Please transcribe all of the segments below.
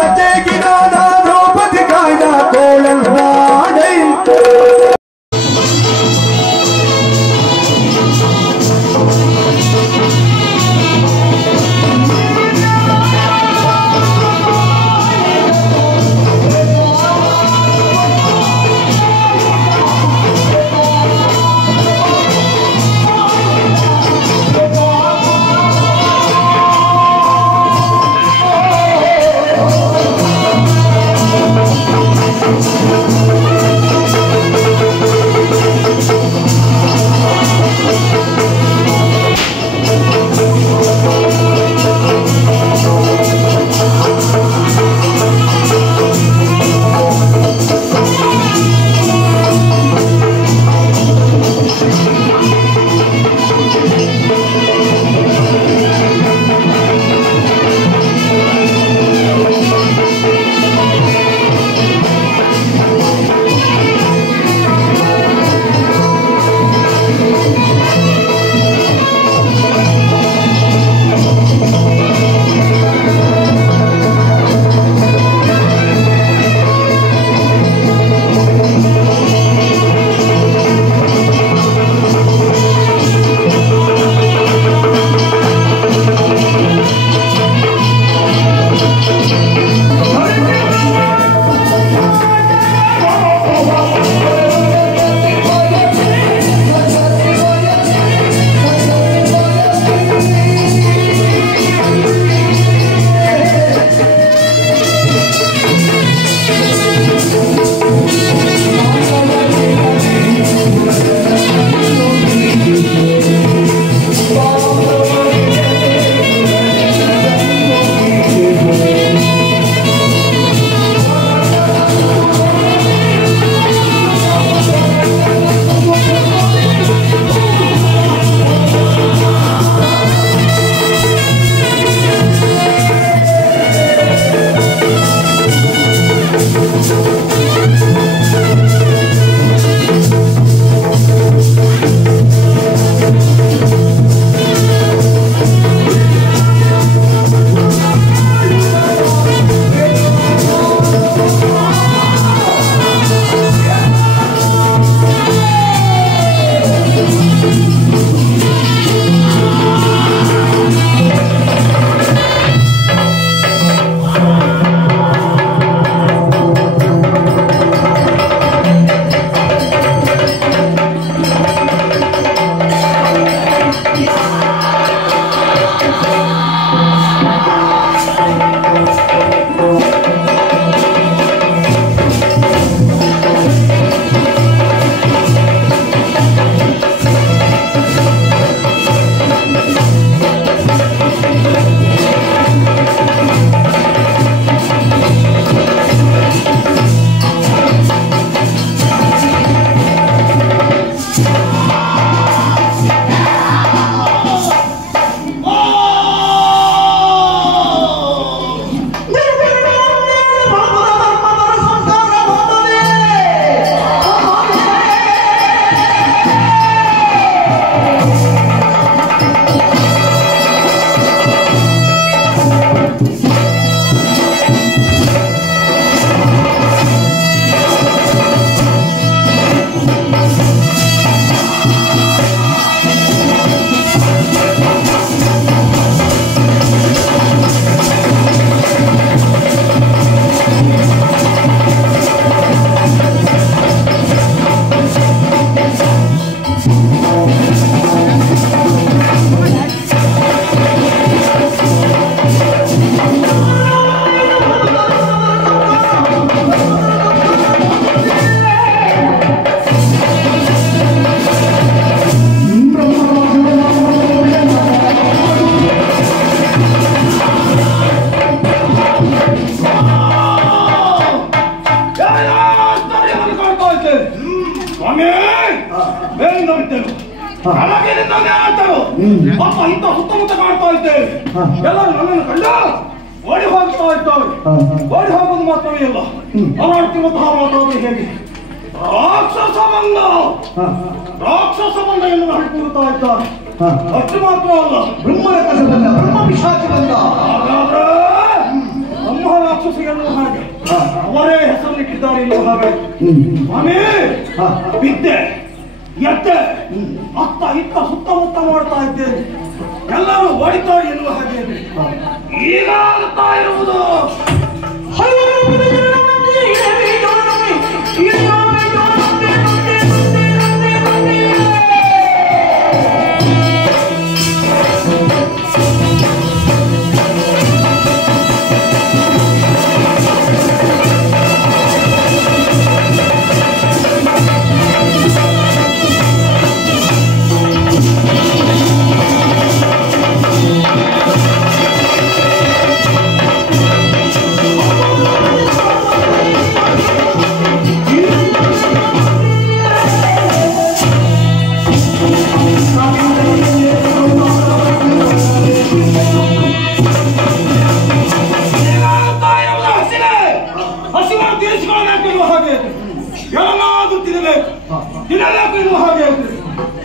ಲತೆಗಿನಾದ ದ್ರೌಪದಿ ಕಾಯ್ದ ಕೋಳಂದಾಡೈ ಅಪ್ಪ ಇಂತ ಸುತ್ತಮುತ್ತ ಕಾಣ್ತಾ ಇದ್ದೇವೆ. ಎಲ್ಲರೂ ನನ್ನನ್ನು ಕಂಡು ಓಡಿ ಹೋಗ್ತಾ ಇದ್ದಾರೆ. ಓಡಿ ಹೋಗೋದು ಮಾತ್ರವೇ ಇಲ್ಲ, ಹೋರಾಡ್ತಿರುವಂತಹ ಮಾತಾಡೋದು ಹೇಗೆ ರಾಕ್ಷಸ ಬಂದ ಎಂದು ಹೇಳಿಕೊಳ್ತಾ ಇದ್ದಾರೆ. ಅಷ್ಟು ಮಾತ್ರ ಅಲ್ಲ, ಬ್ರಹ್ಮ ಪಿಶಾಚಿ ಬಂದ. ಹಾಗಾದ್ರೆ ನಮ್ಮ ಸಿಂಹ ರಾಕ್ಷಸ ಎನ್ನುವ ಹಾಗೆ ಅವರೇ ಹೆಸರನ್ನಿಟ್ಟಿದ್ದಾರೆ ಎನ್ನುವ ಹಾಗೆ ಸ್ವಾಮಿ ಬಿದ್ದೆ ಎದ್ದೆ ಅತ್ತ ಇತ್ತ ಸುತ್ತಮುತ್ತ ಮಾಡ್ತಾ ಇದ್ದೇನೆ, ಎಲ್ಲರೂ ಓಡಿತಾರೆ ಎನ್ನುವ ಹಾಗೆ ಈಗ ಆಗುತ್ತಾ ಇರುವುದು.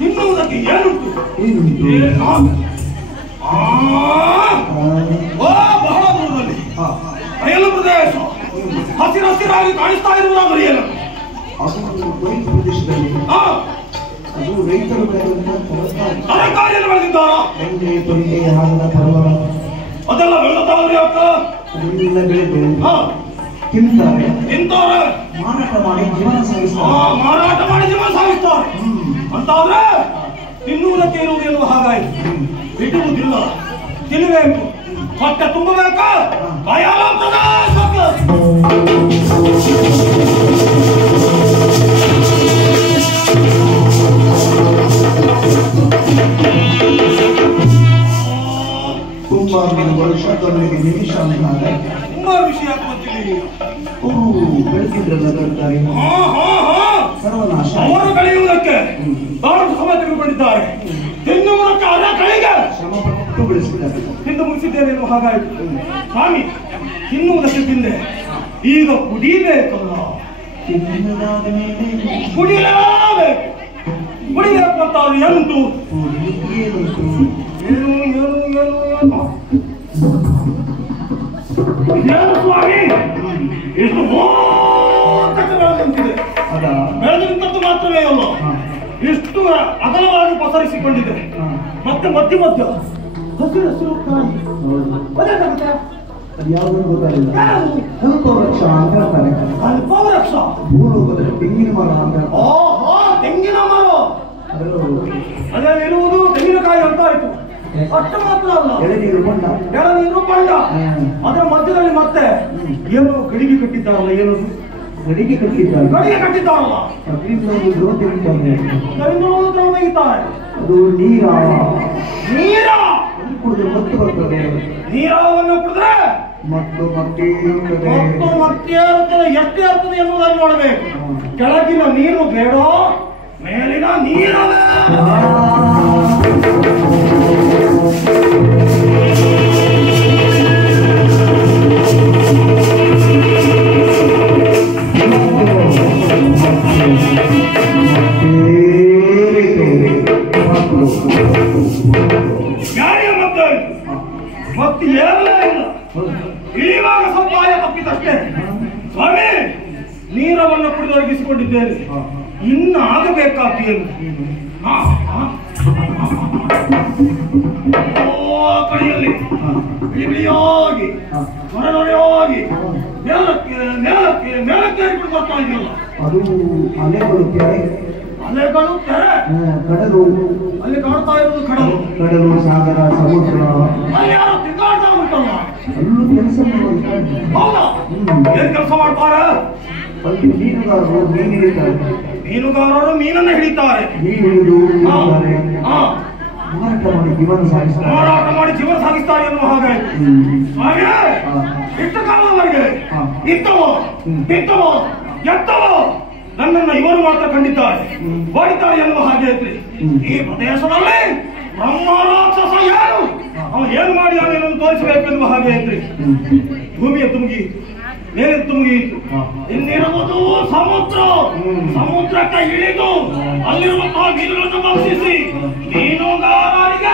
ತಿನ್ನುವುದಕ್ಕೆ ಏನುಂಟು? ಬಹಳ ದೂರದಲ್ಲಿ ಬಯಲು ಪ್ರದೇಶ ಹಸಿರಾಗಿ ಕಾಣಿಸ್ತಾ ಇರುವುದಾದ್ರೆ ಏನು? ತರಕಾರಿಯನ್ನು ಬೆಳೆದಿದ್ದಾರಾ? ಅದೆಲ್ಲ ಬೆಳೆದಾದ್ರೆ ತಿಂತಾರೆ, ಮಾರಾಟ ಮಾಡಿ ಜೀವನ ಸಾಗಿಸ್ತಾರೆ ಅಂತಾದ್ರೆ ತಿನ್ನುವುದಕ್ಕೆ ಇರುವುದು ಎನ್ನುವ ಹಾಗಾಯಿತು. ಬಿಡುವುದಿಲ್ಲ, ತಿನ್ನಬೇಕು, ಹೊಟ್ಟೆ ತುಂಬಬೇಕು, ಬಯಲ ತುಂಬಾ ವರ್ಷದೊಳಗೆ ನಿಮಿಷ ತುಂಬಾ ವಿಷಯ ಬೆಳೆಸಿದ್ರೆ ಸರ್ವನಾಶ ಅವರು ಕಳೆಯುವುದಕ್ಕೆ ಬಹಳ ಸಮಯ ತೆಗೆದುಕೊಂಡಿದ್ದಾರೆ. ತಿನ್ನುವುದಕ್ಕೆ ಅದ ಕಳೆಗೆ ಶ್ರಮಪಟ್ಟು ಬೆಳೆಸಿದ್ದಾರೆ. ತಿಂದು ಮುಗಿಸಿದ್ದೇನೆ ಎನ್ನುವ ಹಾಗಾಯಿತು. ಸ್ವಾಮಿ ತಿನ್ನುವುದಕ್ಕೆ ತಿಂದೆ, ಈಗ ಕುಡಿಬೇಕಲ್ಲ, ಕುಡಿಯಲೇಬೇಕು. ಕುಡಿಬೇಕು ಅಂತ ಅವ್ರು ಏನುಂಟು? ಏನು ಏನು ಏನು ಏನು ಸ್ವಾಮಿ ಎಷ್ಟು ಬೆಳೆದಂತಿದೆ. ಬೆಳೆದಂತದ್ದು ಮಾತ್ರವೇ ಅಲ್ಲ, ಇಷ್ಟು ಅಗಲವಾಗಿ ಪಸರಿಸಿಕೊಂಡಿದೆ. ಮತ್ತೆ ಮಧ್ಯ ಮಧ್ಯ ಹಸಿರು ಹಸಿರು ಯಾವುದೂ ಗೊತ್ತಾಗಿಲ್ಲ. ಕಲ್ಪವೃಕ್ಷ ಅಂತ ಹೇಳ್ತಾರೆ. ಕಲ್ಪವೃಕ್ಷ ಭೂಲೋಕದಲ್ಲಿ ತೆಂಗಿನ ಮರ ಅಂತ. ತೆಂಗಿನ ಮರ ಅದೇ ಇರುವುದು ತೆಂಗಿನಕಾಯಿ ಅಂತ ಆಯ್ತು. ಅಷ್ಟು ಮಾತ್ರ ಅಲ್ಲ, ಎಳನೀರು ಬಂಡ, ಎಳನೀರು ಬಂಡ. ಅದರ ಮಧ್ಯದಲ್ಲಿ ಮತ್ತೆ ಏನೋ ಗಡಿಗೆ ಕಟ್ಟಿದ್ದಾರಲ್ಲ, ಏನದು ಗಡಿಗೆ ಕಟ್ಟಿದ್ದಾರೆ. ಗಡಿಗೆ ಕಟ್ಟಿದ್ದಾರಲ್ಲ, ಅದರಿಂದ ಒಂದು ದ್ರೋಣ ತೆಗಿತಾರೆ. ಅದು ನೀರ ಕುಡಿದ್ರೆ ಮತ್ತೆ ಬರ್ತದೆ. ನೀರವನ್ನು ಕುಡಿದ್ರೆ ಮತ್ತು ಮತ್ತೆ ಇರುತ್ತದೆ. ಎಷ್ಟೇ ಇರ್ತದೆ ಎನ್ನುವುದನ್ನು ನೋಡಬೇಕು. ಕೆಳಗಿನ ನೀರು ಬೇಡ, ಮೇಲಿನ ನೀರವೇ. ಮತ್ತೆ ಏರಲೇ ಇಲ್ಲ, ಇಳಿವಾಗ ಸ್ವಲ್ಪ ಆಯ ತಪ್ಪಿತಷ್ಟೇ. ಸ್ವಾಮಿ ನೀರವನ್ನು ಕುಡಿದೊರಗಿಸಿಕೊಂಡಿದ್ದೇನೆ, ಇನ್ನು ಆಗಬೇಕಾಗ್ತೇನು? ಕಡೆಯಲ್ಲಿ ಬಿಳಿಯಾಗಿ ನೊರೆನೊರೆಯಾಗಿ ಮೇಲಕ್ಕೆ ಮೇಲಕ್ಕೆ ಮೇಲಕ್ಕೆ ಏರಿಬಿಟ್ಟು ಬರ್ತಾ ಇದೆಯಲ್ಲ, ಅದು ಅಲೆಗಳು ಕೆರೆ. ಅಲೆಗಳು ಕೆರೆ, ಕಡಲು. ಅಲ್ಲಿ ಕಾಣ್ತಾ ಇರೋದು ಕಡಲು, ಕಡಲು, ಸಾಗರ, ಸಮುದ್ರ. ಅಲ್ಲಿ ಯಾರು ತಿಂಗಾಡ್ತಾ ಉಂಟಲ್ಲ, ಅಲ್ಲೂ ಕೆಲಸ ಹೌದಾ? ಏನ್ ಕೆಲಸ ಮಾಡ್ತಾರೆ? ಅಲ್ಲಿ ಮೀನುಗಾರರು ಮೀನು ಹಿಡಿತಾರೆ. ಮೀನುಗಾರರು ಮೀನನ್ನು ಹಿಡಿತಾರೆ, ಮೀನು ಹಿಡಿದು ಮಾರಾಟ ಮಾಡಿ ಜೀವನ ಸಾಗಿಸ್ತಾರೆ. ಮಾರಾಟ ಮಾಡಿ ಜೀವನ ಸಾಗಿಸ್ತಾರೆ ಎನ್ನುವ ಹಾಗೆ. ಹಾಗೆ ಇಷ್ಟು ಕಾಲದವರೆಗೆ ಇತ್ತವೋ ಬಿತ್ತವೋ ಎತ್ತವೋ ನನ್ನನ್ನು ಇವರು ಮಾತ್ರ ಕಂಡಿದ್ದಾರೆ, ಓಡಿದ್ದಾರೆ ಎನ್ನುವ ಹಾಗೆ ಐತ್ರಿ. ಈ ಪ್ರದೇಶದಲ್ಲಿ ಬ್ರಹ್ಮ ರಾಕ್ಷಸ ಯಾರು, ಅವನು ಏನು ಮಾಡಿ ಅವನನ್ನು ತೋರಿಸಬೇಕೆನ್ನುವ ಹಾಗೆ ಐತ್ರಿ. ಭೂಮಿಯ ತುಂಬಿ ಮೇಲೆ ತುಂಬಿಯಿತು, ಇನ್ನಿರುವುದು ಸಮುದ್ರ. ಸಮುದ್ರಕ್ಕೆ ಇಳಿದು ಅಲ್ಲಿರುವಂತಹ ಮೀನುಗಳನ್ನು ಭಕ್ಷಿಸಿ ಮೀನುಗಾರರಿಗೆ